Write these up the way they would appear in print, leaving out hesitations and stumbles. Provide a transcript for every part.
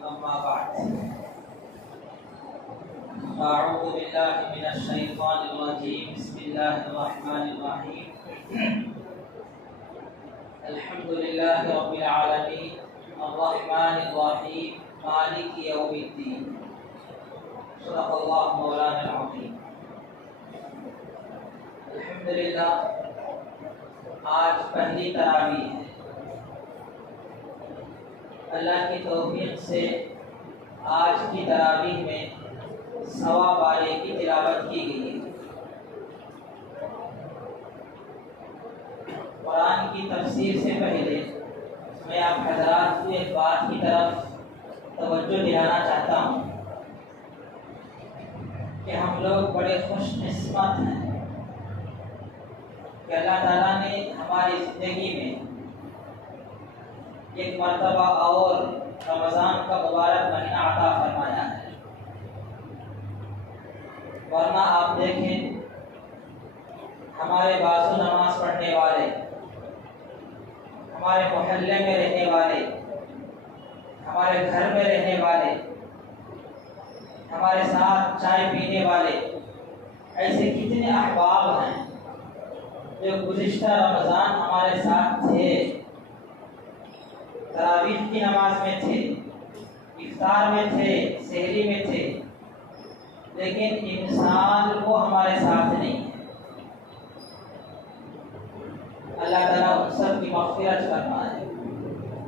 أما بعد أعوذ بالله من الشيطان الرجيم بسم الله الرحمن الرحيم الحمد لله رب العالمين الرحمن الرحيم مالك يوم الدين صدق الله مولانا العظيم. الحمدللہ آج پہلی تراویح ہے. اللہ کی توفیق سے آج کی تراویح میں 1.25 پارے کی تلاوت کی گئی ہے. قرآن کی تفسیر سے پہلے میں آپ حضرات کو ایک بات کی طرف توجہ دلانا چاہتا ہوں کہ ہم لوگ بڑے خوش قسمت ہیں کہ اللہ تعالیٰ نے ہماری زندگی میں ایک مرتبہ اور رمضان کا مبارک مہینہ عطا فرمایا ہے. ورنہ آپ دیکھیں ہمارے بازو نماز پڑھنے والے، ہمارے محلے میں رہنے والے، ہمارے گھر میں رہنے والے، ہمارے ساتھ چائے پینے والے، ایسے کتنے احباب ہیں جو گزشتہ رمضان ہمارے ساتھ تھے، تراویح کی نماز میں تھے، افطار میں تھے، سحری میں تھے، لیکن انسان وہ ہمارے ساتھ نہیں ہے. اللہ تعالیٰ ان سب کی مغفرت فرمائے.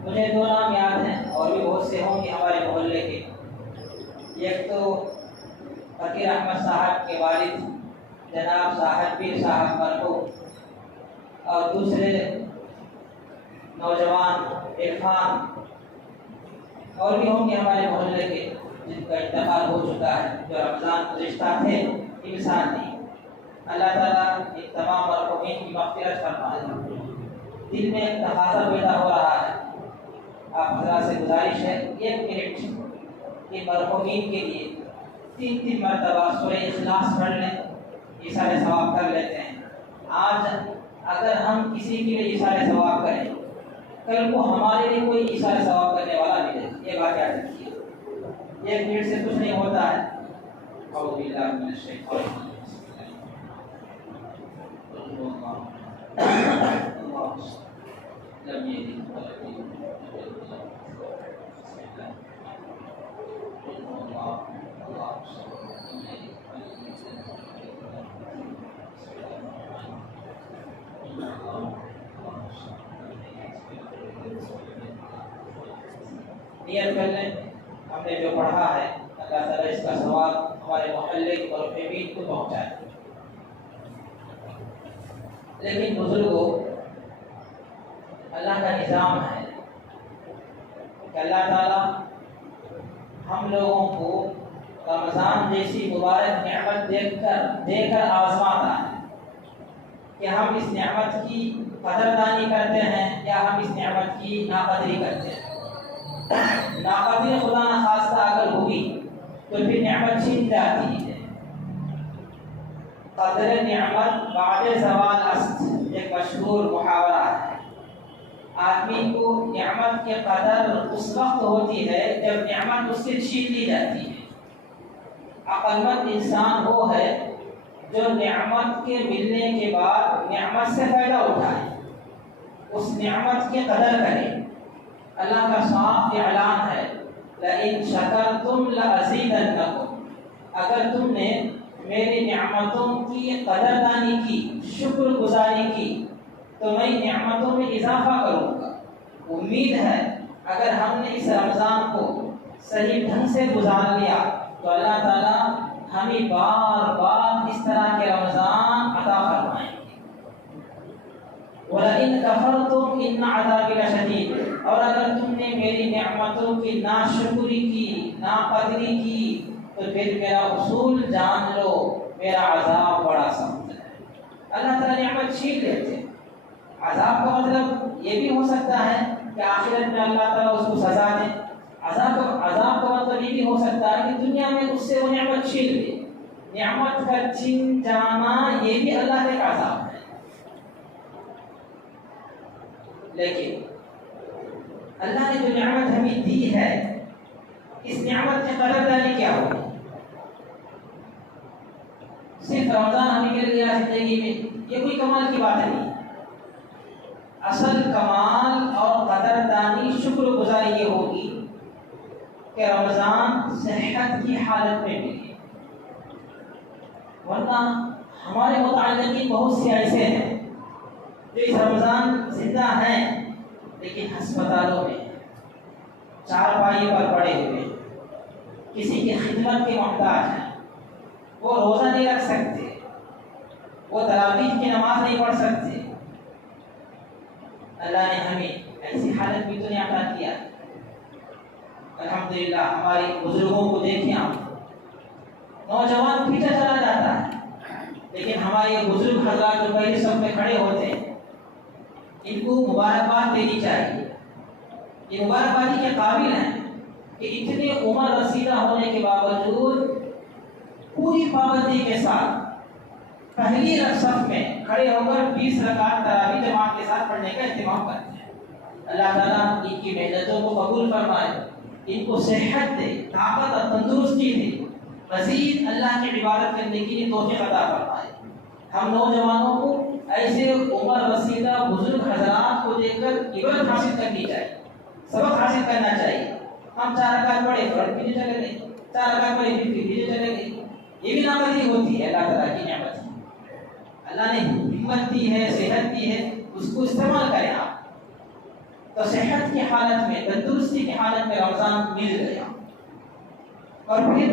مجھے 2 نام یاد ہیں اور بھی بہت سے ہوں گے ہمارے محلے کے. ایک تو فقیر احمد صاحب کے والد جناب صاحب پیر صاحب مرحوم، اور دوسرے نوجوان عرفان، اور بھی ہوں گے ہمارے محلے کے جن کا انتقال ہو چکا ہے، جو رمضان گزشتہ تھے انسان نہیں. اللہ تعالیٰ ان تمام مرحومین کی مغفرت فرمائے. دل میں ایک تقاضا پیدا ہو رہا ہے، آپ حضرات سے گزارش ہے 1 منٹ کہ مرحومین کے لیے 3 مرتبہ سورہ اخلاص پڑھ لیں، ایثار ثواب کر لیتے ہیں. آج اگر ہم کسی کے لیے ایثار ثواب کریں، کل کو ہمارے لیے کوئی ایثار ثواب کرنے والا ملے. یہ بات یاد رکھیے. 1 منٹ سے کچھ نہیں ہوتا ہے. اعوذ باللہ من الشیطان الرجیم. نیت کر لیں ہم نے جو پڑھا ہے، اللہ تعالیٰ اس کا ثواب ہمارے محلے کے مرحومین کو پہنچائے. لیکن بزرگوں، اللہ کا نظام ہے کہ اللہ تعالیٰ ہم لوگوں کو رمضان جیسی مبارک نعمت دے کر آزماتا ہے کہ ہم اس نعمت کی قدردانی کرتے ہیں یا ہم اس نعمت کی ناقدری کرتے ہیں. ناقدری خدا نخواستہ اگر ہوگی تو پھر نعمت چھن جاتی ہے. قدر نعمت بعد زوال است ایک مشہور محاورہ ہے. آدمی کو نعمت کے قدر اس وقت ہوتی ہے جب نعمت اس سے چھین لی جاتی ہے. عقل مند انسان وہ ہے جو نعمت کے ملنے کے بعد نعمت سے فائدہ اٹھائے، اس نعمت کی قدر کرے. اللہ کا صاف اعلان ہے لئن شکرتم لازیدنکم. اگر تم نے میری نعمتوں کی قدردانی کی، شکر گزاری کی، تو میں نعمتوں میں اضافہ کروں گا. امید ہے اگر ہم نے اس رمضان کو صحیح ڈھنگ سے گزار لیا تو اللہ تعالیٰ ہمیں بار بار اس طرح کے رمضان عطا فرمائیں گے. وَلَئِن كَفَرْتُمْ إِنَّ عَذَابِي لَشَدِيدٌ. اور اگر تم نے میری نعمتوں کی ناشکری کی، ناقدری کی، تو پھر میرا اصول جان لو، میرا عذاب بڑا سخت ہے. اللہ تعالیٰ نعمت چھین لیتے. عذاب کا مطلب یہ بھی ہو سکتا ہے کہ آخرت میں اللہ تعالیٰ اس کو سزا دے. عذاب کا مطلب یہ بھی ہو سکتا ہے کہ دنیا میں اس سے وہ نعمت چھین لے. نعمت کا چھن جانا یہ بھی اللہ کا ایک عذاب ہے. لیکن اللہ نے جو نعمت ہمیں دی ہے اس نعمت کی قدردانی کیا ہوگی؟ صرف رمضان ہمیں مل گیا زندگی میں، یہ کوئی کمال کی بات نہیں۔ اصل کمال اور قدردانی شکر گزاری یہ ہوگی کہ رمضان صحت کی حالت میں ملے، ورنہ ہمارے متعلقین بہت سے ایسے ہیں جو اس رمضان زندہ ہیں لیکن ہسپتالوں میں چارپائی پر پڑے ہوئے، کسی کی خدمت کے محتاج ہیں، وہ روزہ نہیں رکھ سکتے، وہ تراویح کی نماز نہیں پڑھ سکتے۔ اللہ نے ہمیں ایسی حالت بھی تو نہیں عطا کیا۔ الحمدللہ ہماری بزرگوں کو دیکھیں آپ، نوجوان پیچھے چلا جاتا ہے لیکن ہمارے بزرگ حضرات جو پہلے سب میں کھڑے ہوتے ہیں، ان کو مبارکباد دینی چاہیے۔ یہ مبارکبادی کے قابل ہیں کہ اتنے عمر رسیدہ ہونے کے باوجود پوری پابندی کے ساتھ پہلی صف میں کھڑے ہو کر 20 رکعت تراویح جماعت کے ساتھ پڑھنے کا اہتمام کرتے ہیں۔ اللہ تعالیٰ ان کی محنتوں کو قبول فرمائے، ان کو صحت دے، طاقت اور تندرستی دے، مزید اللہ کی عبادت کرنے کے لیے توفیق عطا فرمائے۔ ہم نوجوانوں کو ایسے عمر رسیدہ بزرگ حضرات کو دیکھ کر عبرت حاصل کرنی چاہیے، سبق حاصل کرنا چاہیے۔ ہم 4 رکعت پڑھے فوراً پیچھے چلے گئے، 4 رکعت پڑھے پھر پیچھے چلے گئے، یہ بھی ناقدری ہوتی ہے اللہ تعالیٰ کی نعمت۔ اللہ نے ہمت دی ہے، صحت دی ہے، اس کو استعمال کریں آپ۔ تو صحت کی حالت میں، تندرستی کی حالت میں رمضان مل گیا، اور پھر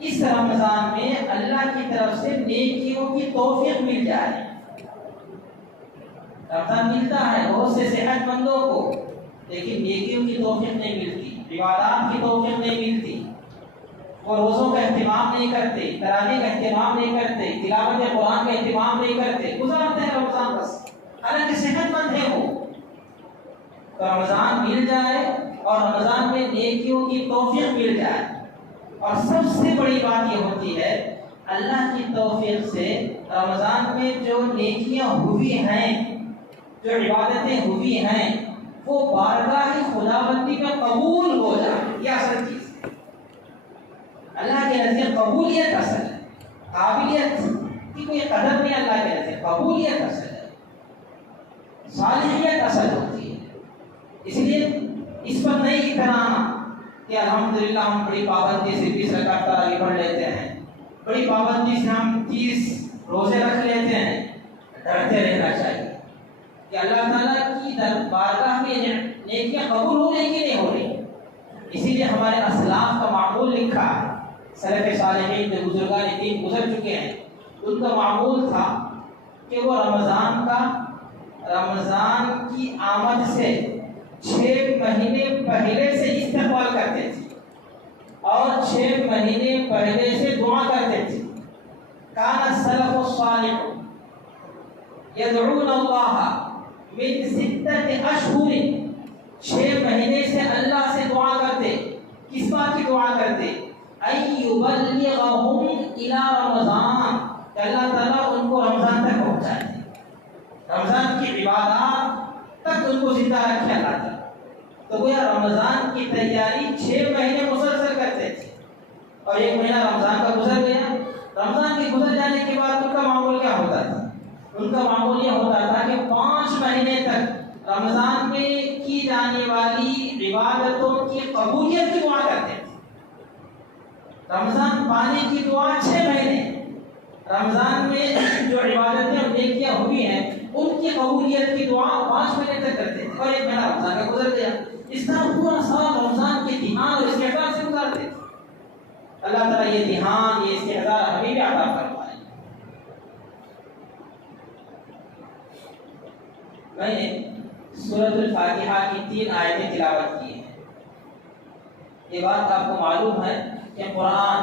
اس رمضان میں اللہ کی طرف سے نیکیوں کی توفیق مل جائے۔ رمضان ملتا ہے بہت سے صحت مندوں کو، لیکن نیکیوں کی توفیق نہیں ملتی، عبادات کی توفیق نہیں ملتی، وہ روزوں کا اہتمام نہیں کرتے، تراویح کا اہتمام نہیں کرتے، تلاوت قرآن کا اہتمام نہیں کرتے، گزارتے ہیں رمضان بس، حالانکہ صحت مند ہے وہ۔ تو رمضان مل جائے اور رمضان میں نیکیوں کی توفیق مل جائے، اور سب سے بڑی بات یہ ہوتی ہے اللہ کی توفیق سے رمضان میں جو نیکیاں ہوئی ہیں، جو عبادتیں ہوئی ہیں، وہ بارگاہ خداوندی میں قبول ہو جائے۔ یہ اصل چیز ہے، اللہ کے نزدیک قبولیت اصل ہے، قابلیت کی کوئی قدر نہیں، اللہ کے نزدیک قبولیت اصل ہے، صالحیت اصل ہوتی ہے۔ اس لیے اس پر نہیں اترانا کہ الحمدللہ ہم بڑی پابندی سے 20 رکعت تراویح پڑھ لیتے ہیں، بڑی پابندی سے ہم 30 روزے رکھ لیتے ہیں۔ ڈرتے رہنا چاہیے کہ اللہ تعالیٰ کی بارگاہ میں نیکیاں قبول ہو رہی کہ نہیں ہو رہی۔ اسی لیے ہمارے اسلاف کا معمول لکھا ہے، سلف صالحین جو بزرگان دین گزر چکے ہیں، ان کا معمول تھا کہ وہ رمضان کی آمد سے 6 مہینے پہلے سے استقبال کرتے تھے اور 6 مہینے پہلے سے دعا کرتے تھے۔ کان السلف الصالح یدعون اللہ من 6 اشہر، 6 مہینے سے اللہ سے دعا کرتے۔ کس بات کی دعا کرتے؟ ان یبلغہم الی رمضان، کہ اللہ تعالیٰ ان کو رمضان تک پہنچائے، رمضان کی عبادات تک ان کو زندہ رکھے اللہ تعالیٰ۔ تو وہ رمضان کی تیاری 6 مہینے مسلسل کرتے تھے، اور 1 مہینہ رمضان کا گزر گیا۔ رمضان کے گزر جانے کے بعد ان کا معمول کیا ہوتا تھا؟ ان کا معمول یہ ہوتا تھا کہ 5 مہینے تک رمضان میں کی جانے والی عبادتوں کی قبولیت کی دعا کرتے تھے۔ رمضان پانے کی دعا 6 مہینے، رمضان میں جو عبادتیں اور نیکیاں ہوئی ہیں ان کی قبولیت کی دعا 5 مہینے تک کرتے تھے، اور 1 مہینہ رمضان کا گزر گیا۔ اس طرح پورا سال رمضان کے دھیان اور استعداد سے گزارتے تھے۔ اللہ تعالیٰ یہ دھیان، یہ استعداد ہمیں بھی عطا فرمائے۔ میں نے سورۃ الفاتحہ کی 3 آیتیں تلاوت کی ہیں۔ یہ بات آپ کو معلوم ہے کہ قرآن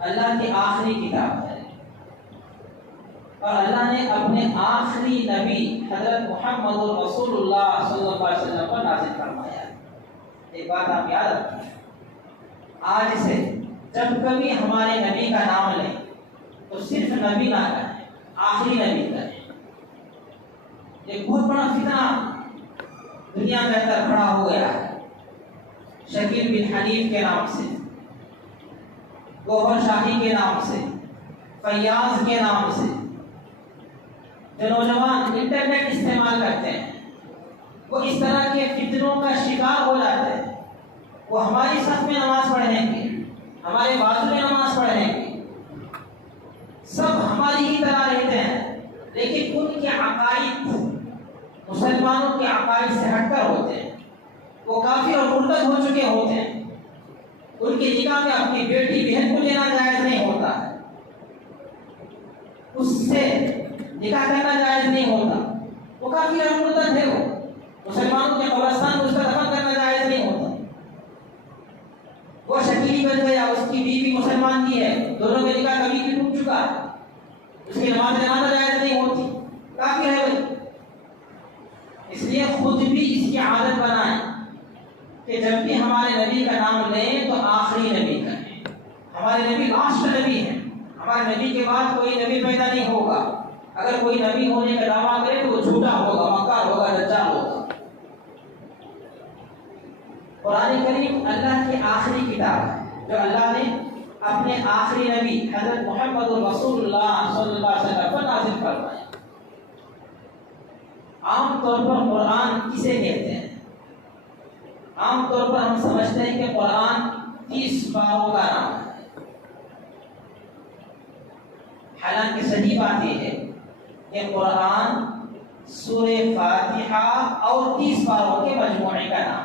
اللہ کی آخری کتاب ہے، اور اللہ نے اپنے آخری نبی حضرت محمد رسول اللہ صلی اللہ علیہ وسلم پر نازل فرمایا ہے۔ ایک بات آپ یاد رکھیں، آج سے جب کبھی ہمارے نبی کا نام لیں تو صرف نبی نہ کہیں، آخری نبی کہیں۔ ایک بہت بڑا فتنہ دنیا کے اندر کھڑا ہو گیا ہے شکیل بن حنیف کے نام سے، گوہر شاہی کے نام سے، فیاض کے نام سے، جو نوجوان انٹرنیٹ استعمال کرتے ہیں وہ اس طرح کے فتنوں کا شکار ہو جاتے ہیں۔ وہ ہماری صف میں نماز پڑھیں گے، ہمارے بازو میں نماز پڑھیں گے، سب ہماری ہی طرح رہتے ہیں، لیکن ان کے عقائد مسلمانوں کے عقائد سے ہٹ کر ہوتے ہیں۔ وہ کافر اور مرتد ہو چکے ہوتے ہیں، ان کے نکاح میں اپنی بیٹی بہن کو لینا جائز نہیں ہوتا ہے، اس سے نکاح کرنا جائز نہیں ہوتا، وہ کافر اور مرتد ہے، وہ مسلمانوں کے قبرستان میں اس کا دفن کرنا جائز نہیں ہوتا۔ وہ شکیلی بن گیا، اس کی بیوی مسلمان کی ہے، دونوں کا نکاح کبھی بھی ٹوٹ چکا ہے، اس کی نماز جنازہ جائز نہیں ہوتی، کافر ہے وہ۔ اس لیے خود بھی اس کی عادت بنائیں کہ جب بھی ہمارے نبی کا نام لیں تو آخری نبی کہیں۔ ہمارے نبی لاسٹ نبی ہیں، ہمارے نبی کے بعد کوئی نبی پیدا نہیں ہوگا۔ اگر کوئی نبی ہونے کا دعویٰ کرے تو وہ جھوٹا ہوگا، مکار ہوگا، دجال ہوگا۔ قرآن کریم اللہ کی آخری کتاب ہے جو اللہ نے اپنے آخری نبی حضرت محمد رسول اللہ صلی اللہ علیہ وسلم پر نازل فرمایا۔ عام طور پر قرآن کسے کہتے ہیں؟ عام طور پر ہم سمجھتے ہیں کہ قرآن 30 پاروں کا نام ہے، حالانکہ صحیح بات یہ ہے کہ قرآن سورہ فاتحہ اور 30 پاروں کے مجموعے کا نام ہے۔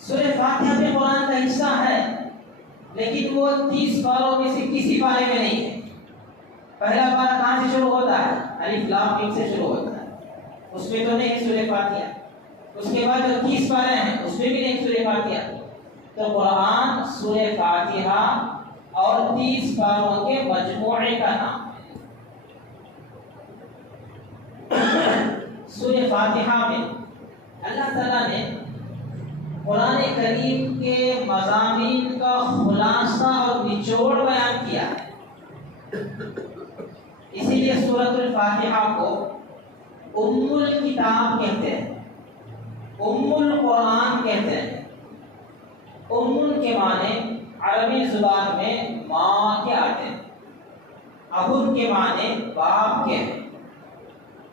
سورہ فاتحہ میں قرآن کا حصہ ہے، لیکن وہ 30 پاروں میں سے کسی پارے میں نہیں ہے۔ پہلا پارہ کہاں سے شروع ہوتا ہے؟ الف لام میم سے شروع ہوتا ہے، اس میں تو نہیں سورہ فاتحہ۔ اس کے بعد جو 30 پارے ہیں اس میں بھی نہیں سورہ فاتحہ۔ تو قرآن سورہ فاتحہ اور 30 پاروں کے مجموعے کا نام ہے۔ سورہ فاتحہ میں اللہ تعالیٰ نے قرآن کریم کے مضامین کا خلاصہ اور نچوڑ بیان کیا ہے، اسی لیے سورۃ الفاتحہ کو ام الکتاب کہتے ہیں، ام القرآن کہتے ہیں۔ ام کے معنی عربی زبان میں ماں کے آتے ہیں، ابن کے معنی باپ کے ہیں،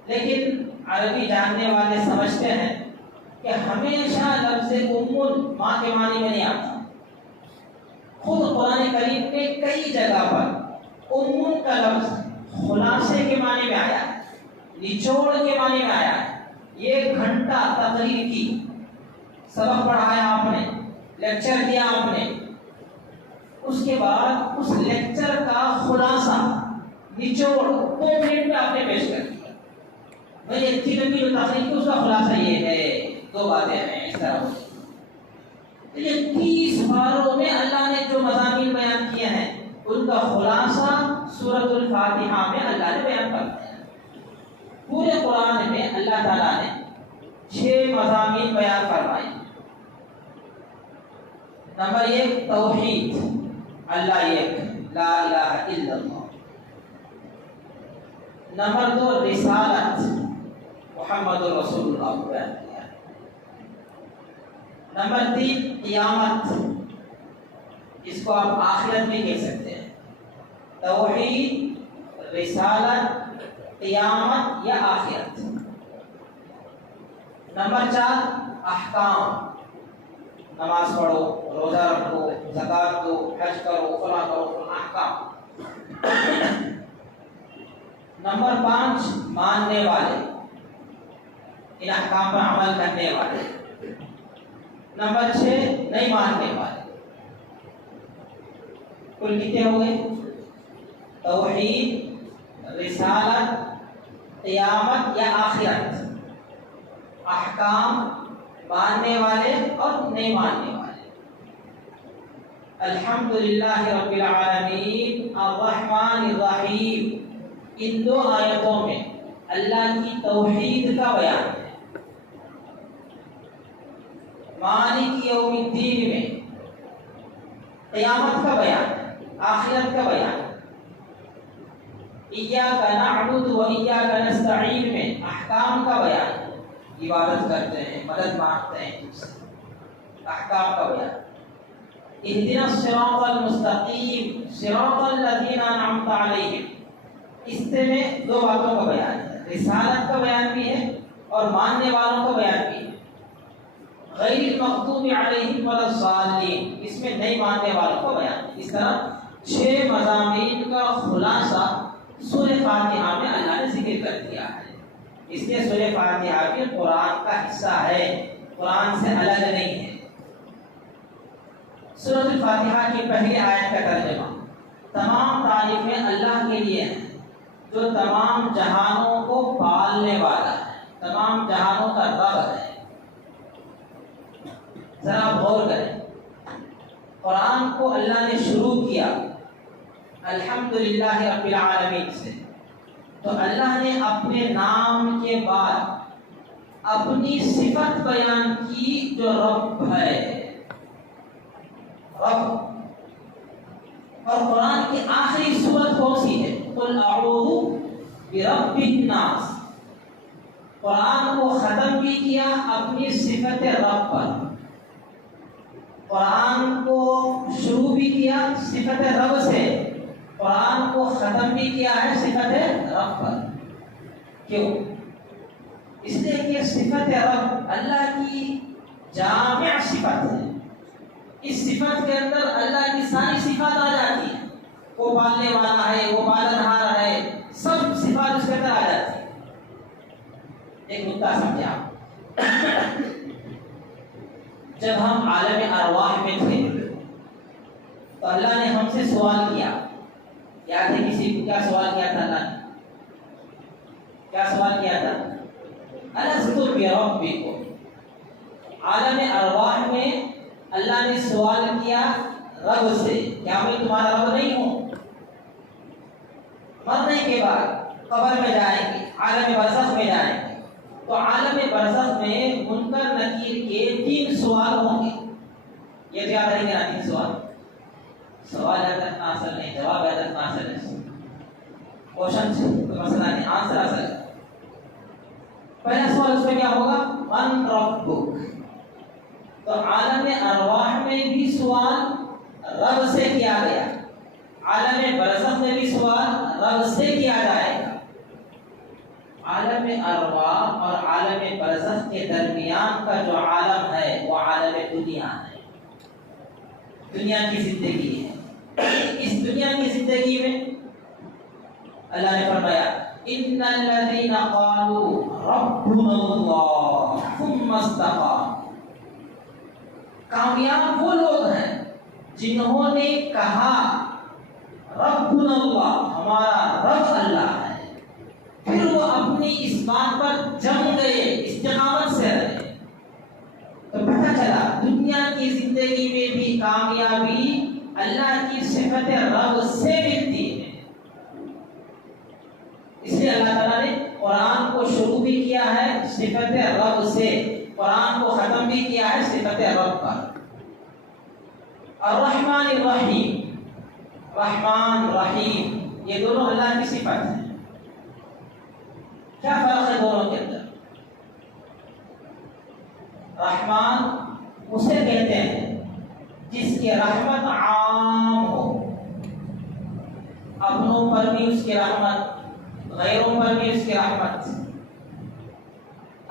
لیکن عربی جاننے والے سمجھتے ہیں کہ ہمیشہ لفظ ام ماں کے معنی میں نہیں آتا۔ خود قرآن کریم میں کئی جگہ پر ام کا لفظ خلاصے کے معنی میں آیا ہے، نچوڑ کے معنی میں آیا ہے۔ یہ گھنٹہ تقریر کی، سبق پڑھایا آپ نے، لیکچر دیا آپ نے، اس کے بعد اس لیکچر کا خلاصہ نچوڑ 2 منٹ میں آپ نے پیش کر دیا۔ بھائی اتنی لمبی جو تقریر کی اس کا خلاصہ یہ ہے، 2 باتیں ہیں، اس طرح یہ 30 پاروں میں اللہ نے جو مضامین بیان کیے ہیں ان کا خلاصہ سورۃ الفاتحہ میں اللہ نے بیان کر دیا۔ پورے قرآن میں اللہ تعالیٰ نے 6 مضامین بیان فرمائے۔ نمبر 1 توحید، اللہ ایک، لا الہ الا اللہ۔ نمبر 2 رسالت، محمد رسول اللہ کو بیان کیا۔ نمبر 3 قیامت، اس کو آپ آخرت بھی کہہ سکتے ہیں، توحید، رسالت، قیامت یا آخرت۔ نمبر 4 احکام، نماز پڑھو، روزہ رکھو، زکات دو، حج کرو، فلاں کرو، احکام۔ نمبر 5 ماننے والے، ان احکام پر عمل کرنے والے۔ نمبر 6 نہیں ماننے والے۔ کل کتنے ہو گئے؟ توحید، رسالت، قیامت یا آخرت، احکام، ماننے والے اور نہیں ماننے والے۔ الحمدللہ رب العالمین الرحمن الرحیم، ان 2 آیتوں میں اللہ کی توحید کا بیان ہے۔ مالک یوم الدین میں قیامت کا بیان ہے، آخرت کا بیان ہے۔ ایاک نعبد و ایاک نستعین میں احکام کا بیان ہے، عبادت کرتے ہیں، مدد مانگتے ہیں۔ احکام کا بیان. اہدنا الصراط المستقیم صراط الذین انعمت علیہم، اس میں دو باتوں کا بیان ہے، رسالت کا بیان بھی ہے اور ماننے والوں کا بیان بھی ہے. غیر المغضوب علیہم ولا الضالین، اس میں نہیں ماننے والوں کا بیان ہے. اس طرح 6 مضامین کا خلاصہ سورہ فاتحہ میں اللہ نے ذکر کر دیا ہے. اس لیے سورہ فاتحہ بھی قرآن کا حصہ ہے، قرآن سے الگ نہیں ہے. سورۃ الفاتحہ کی پہلی آیت کا ترجمہ: تمام تعریفیں اللہ کے لیے ہیں جو تمام جہانوں کو پالنے والا ہے، تمام جہانوں کا رب ہے. ذرا غور کریں، قرآن کو اللہ نے شروع کیا الحمدللہ رب العالمین سے، تو اللہ نے اپنے نام کے بعد اپنی صفت بیان کی جو رب ہے، رب. اور قرآن کی آخری سورت کون سی ہے؟ قل اعوذ برب الناس. قرآن کو ختم بھی کیا اپنی صفت رب پر، قرآن کو شروع بھی کیا صفت رب سے، قرآن کو ختم بھی کیا ہے صفت رب پر. کیوں؟ اس لیے کہ صفت رب اللہ کی جامع صفت ہے. اس صفت کے اندر اللہ کی ساری صفات آ جاتی ہیں. وہ پالنے والا ہے، وہ پالنہار ہے، سب صفات اس کے اندر آ جاتی ہیں. ایک نکتہ سمجھا، جب ہم عالم ارواح میں تھے تو اللہ نے ہم سے سوال کیا. یاد ہے کسی کو کیا سوال کیا تھا؟ اللہ نے کیا سوال کیا تھا؟ الست بربکم. عالم ارواح میں اللہ نے سوال کیا رب سے، کیا میں تمہارا رب نہیں ہوں؟ مرنے کے بعد قبر میں جائیں گے، عالم برزخ میں جائیں گے، تو عالم برزخ میں منکر نکیر کے 3 سوال ہوں گے. یہ یاد رہیں گے نا 3 سوال. سوال ہے تک آنسر نہیں، جواب ہے تک آنسر نہیں. کوشچن سے کوئی مسئلہ نہیں، آنسر اصل ہے. پہلا سوال اس میں کیا ہوگا؟ من ربک. تو عالم ارواح میں بھی سوال رب سے کیا گیا، عالم برزخ میں بھی سوال رب سے کیا جائے گا. عالم ارواح اور عالم برزخ کے درمیان کا جو عالم ہے وہ عالم دنیا ہے، دنیا کی زندگی ہے. اس دنیا کی زندگی میں اللہ نے فرمایا ان الذين قالوا ربنا الله ثم استقاموا. کامیاب وہ لوگ ہیں جنہوں نے کہا ربنا اللہ، ہمارا رب اللہ ہے، پھر وہ اپنی اس بات پر جم گئے، استقامت سے رہے. تو پتہ چلا دنیا کی زندگی میں بھی کامیابی اللہ کی صفت رب سے ملتی ہے. اس لیے اللہ تعالیٰ نے قرآن کو شروع بھی کیا ہے صفت رب سے، قرآن کو ختم بھی کیا ہے صفت رب پر. الرحمن الرحیم، رحمان رحیم، یہ دونوں اللہ کی صفت ہیں. کیا فرق ہے دونوں کے اندر؟ رحمان اسے کہتے ہیں جس کی رحمت عام ہو، اپنوں پر بھی اس کی رحمت، غیروں پر بھی اس کی رحمت.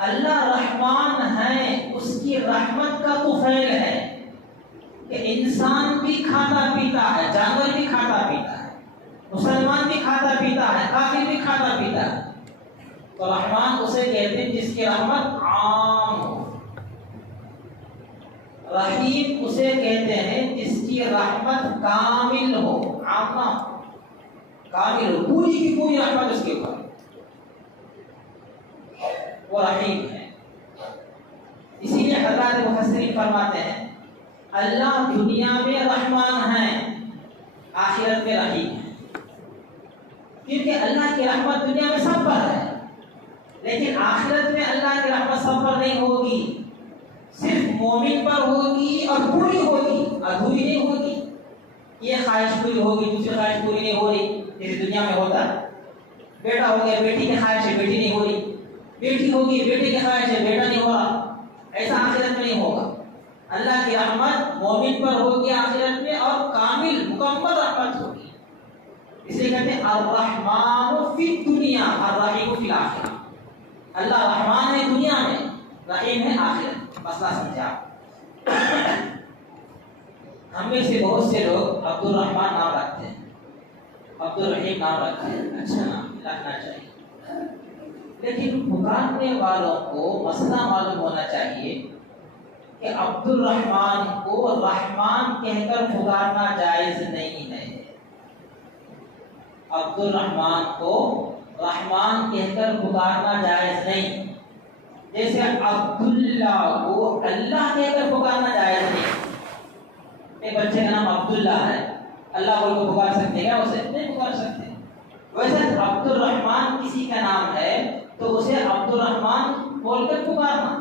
اللہ رحمان ہے، اس کی رحمت کا طفیل ہے کہ انسان بھی کھاتا پیتا ہے، جانور بھی کھاتا پیتا ہے، مسلمان بھی کھاتا پیتا ہے، کافر بھی کھاتا پیتا ہے. تو رحمان اسے کہتے ہیں جس کی رحمت عام ہو. رحیم اسے کہتے ہیں جس کی رحمت کامل ہو، عام نہ ہو، کامل ہو، پوری کی پوری رحمت اس کے اوپر، وہ رحیم ہے. اسی لیے حضرات مفسرین فرماتے ہیں اللہ دنیا میں رحمان ہے، آخرت میں رحیم ہے. کیونکہ اللہ کی رحمت دنیا میں سب پر ہے، لیکن آخرت میں اللہ کی رحمت سب پر نہیں ہوگی، صرف مومن پر ہوگی اور پوری ہوگی، ادھوری نہیں ہوگی. یہ خواہش پوری ہوگی، دوسری خواہش پوری نہیں ہو رہی، جیسے دنیا میں ہوتا ہے. بیٹا ہو گیا، بیٹی کی خواہش ہے، بیٹی نہیں ہو رہی، بیٹی ہوگی، بیٹے کی خواہش ہے، بیٹا نہیں ہو رہا. ایسا آخرت میں نہیں ہوگا. اللہ کی رحمت مومن پر ہوگی آخرت میں اور کامل مکمل رحمت ہوگی. اس لیے کہتے ہیں الرحمن فی الدنیا الرحیم فی الآخرہ. اللہ رحمان ہے دنیا میں، رحیم ہے آخرت. مسئلہ سمجھا؟ ہم میں سے بہت سے لوگ عبد الرحمن نام رکھتے ہیں، عبد الرحیم نام رکھتے ہیں، اچھا نام رکھنا چاہیے، لیکن پکارنے والوں کو مسئلہ معلوم ہونا چاہیے کہ عبد الرحمن کو رحمان کہہ کر پکارنا جائز نہیں ہے. عبد الرحمن کو رحمان کہہ کر پکارنا جائز نہیں. جیسے عبداللہ کو اللہ کہہ کر پکارنا جائز نہیں. ایک بچے کا نام عبداللہ ہے، اللہ بول کو پکار سکتے ہیں کیا؟ اسے نہیں پکار سکتے. ویسے عبد الرحمن کسی کا نام ہے تو اسے عبد الرحمن بول کر پکارنا.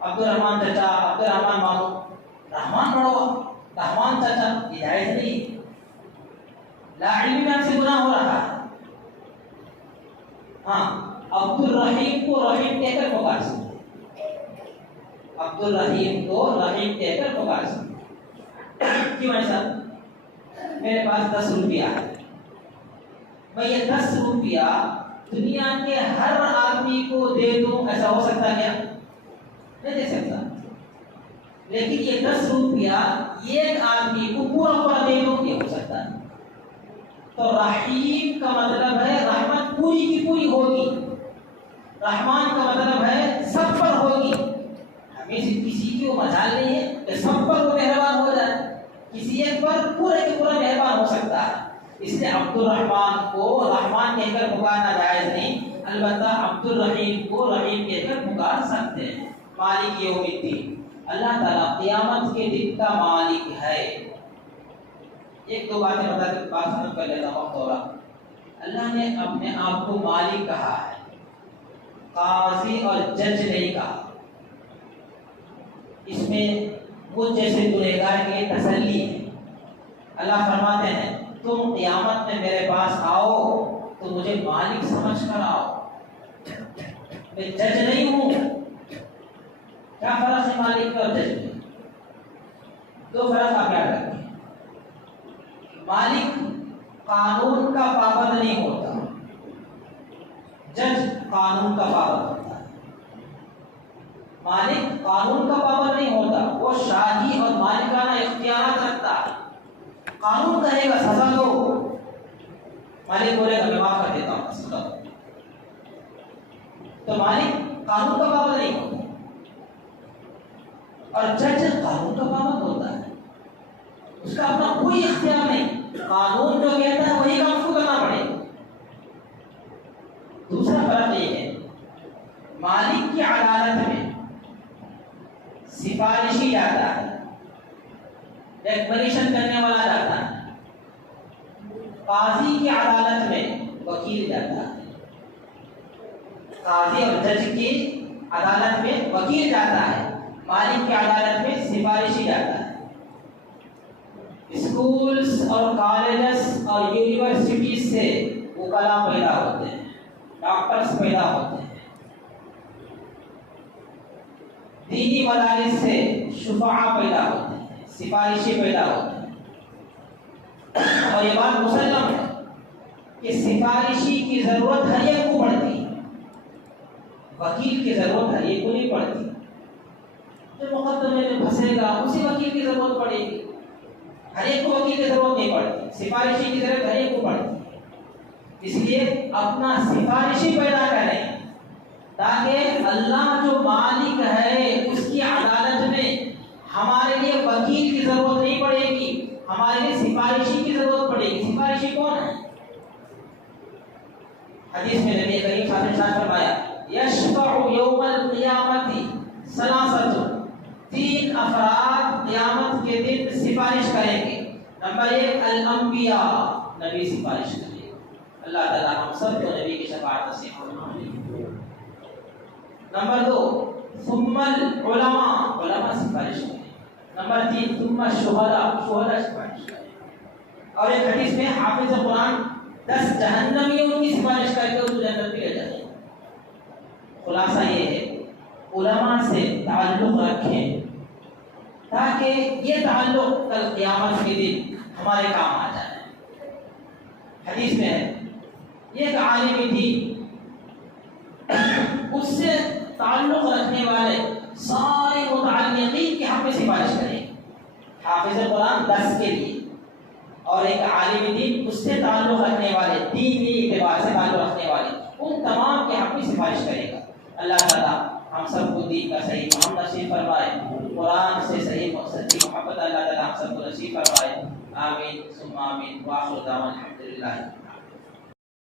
عبد الرحمن چچا، عبد الرحمن مامو، رحمان بڑھو، رحمان چچا، یہ جائز نہیں. لا علم میں سے گناہ ہو رہا ہے. ہاں عبد الرحیم کو رحیم کہہ کر پکار سکتے، عبد الرحیم کو رحیم کہہ کر پکار سکتے. کیوں ایسا؟ میرے پاس 10 روپیہ ہے، میں یہ 10 روپیہ دنیا کے ہر آدمی کو دے دوں، ایسا ہو سکتا کیا؟ نہیں دے سکتا. لیکن یہ 10 روپیہ ایک آدمی کو پورا دے دوں، یہ ہو سکتا ہے. تو رحیم کا مطلب ہے رحمت پوری کی پوری ہوگی، رحمان کا مطلب ہے سب پر ہوگی. ہمیں سے کسی کی وہ مجال نہیں ہے کہ سب پر وہ مہربان ہو جائے، کسی ایک پر پورے کے پورا مہربان ہو سکتا ہے. اس لیے عبد الرحمان کو رحمان کہہ کر پکارنا جائز نہیں، البتہ عبد الرحیم کو رحیم کہہ کر پکار سکتے ہیں. مالک یوم الدین، اللہ تعالیٰ قیامت کے دن کا مالک ہے. ایک دو باتیں بتا کر بات ختم کر لیتا ہوں. وقت ہو رہا. اللہ نے اپنے آپ کو مالک کہا ہے، قاضی اور جج نہیں کہا. اس میں مجھ جیسے گنہگار کے لیے تسلی ہے. اللہ فرماتے ہیں تم قیامت میں میرے پاس آؤ تو مجھے مالک سمجھ کر آؤ، میں جج نہیں ہوں. کیا فرق ہے مالک اور جج میں؟ دو فرق آپ یاد رکھیں. مالک قانون کا پابند نہیں ہوتا، جج قانون کا پابند ہوتا ہے. مالک قانون کا پابند نہیں ہوتا، وہ شاہی اور مالکانہ اختیارات رکھتا ہے. قانون کہے گا سزا دو، مالک بولے گا میں معاف کر دیتا ہوں سزا دو. تو مالک قانون کا پابند نہیں ہوتا اور جج قانون کا پابند ہوتا ہے. اس کا اپنا کوئی اختیار نہیں، قانون جو کہتا ہے وہی کام کو کرنا پڑے گا. دوسرا فرق یہ ہے مالک کی عدالت میں سفارشی جاتا ہے، ڈیکلریشن کرنے والا جاتا ہے. قاضی کی عدالت میں وکیل جاتا ہے. قاضی اور جج کی عدالت میں وکیل جاتا ہے، مالک کی عدالت میں سفارشی جاتا ہے. اسکولز اور کالجز اور یونیورسٹیز سے وکلاء پیدا ہوتے ہیں، ڈاکٹرز پیدا ہوتے ہیں. دینی مدارس سے شفعاء پیدا ہوتے ہیں، سفارشی پیدا ہوتے ہیں. اور یہ بات مسلم ہے کہ سفارشی کی ضرورت ہر ایک کو پڑتی ہے، وکیل کی ضرورت ہر ایک کو نہیں پڑتی. جو مقدمے میں پھنسے گا اسی وکیل کی ضرورت پڑے گی. ہر ایک کو وکیل کی ضرورت نہیں پڑتی، سفارشی کی ضرورت ہر ایک کو پڑتی ہے. اس لیے اپنا سفارشی پیدا کریں تاکہ اللہ جو مالک ہے اس کی عدالت میں ہمارے لیے وکیل کی ضرورت نہیں پڑے گی، ہمارے لیے سفارشی کی ضرورت پڑے گی. سفارشی کون ہے؟ حدیث میں نبی کریم صلی اللہ علیہ وسلم نے فرمایا یشفع یوم القیامت ثلاثۃ، 3 افراد قیامت کے دن سفارش کریں گے. نمبر 1 الانبیاء، نبی سفارش کریں گے. اللہ تعالیٰ ہم سب کو نبی کی شفاعت نصیب فرمائے. نمبر 2 ثم العلماء، علماء سفارش کریں. نمبر 3 ثم الشہداء، شہداء سفارش کریں. اور ایک حدیث میں حافظ قرآن 10 جہنمیوں کی سفارش کر کے اس کو جنت میں لے جاتے ہیں. خلاصہ یہ ہے علماء سے تعلق رکھیں، تاکہ یہ تعلق کل قیامت کے دن ہمارے کام آ جائے۔ حدیث میں ہے یہ ایک عالم تھی، اس سے تعلق رکھنے والے سارے متعلقین کے حق میں سفارش کریں، حافظ قرآن 10 کے لیے، اور ایک عالم دین اس سے تعلق رکھنے والے، دینی اعتبار سے تعلق رکھنے والے، ان تمام کے حق میں سفارش کرے گا۔ اللہ تعالیٰ ہم سب کو دین کا صحیح فہم نصیب فرمائے، قرآن سے صحیح مقصد کی محبت اللہ تعالیٰ ہم سب کو نصیب فرمائے۔ آمین ثم آمین، وآخر دعوانا الحمدللہ۔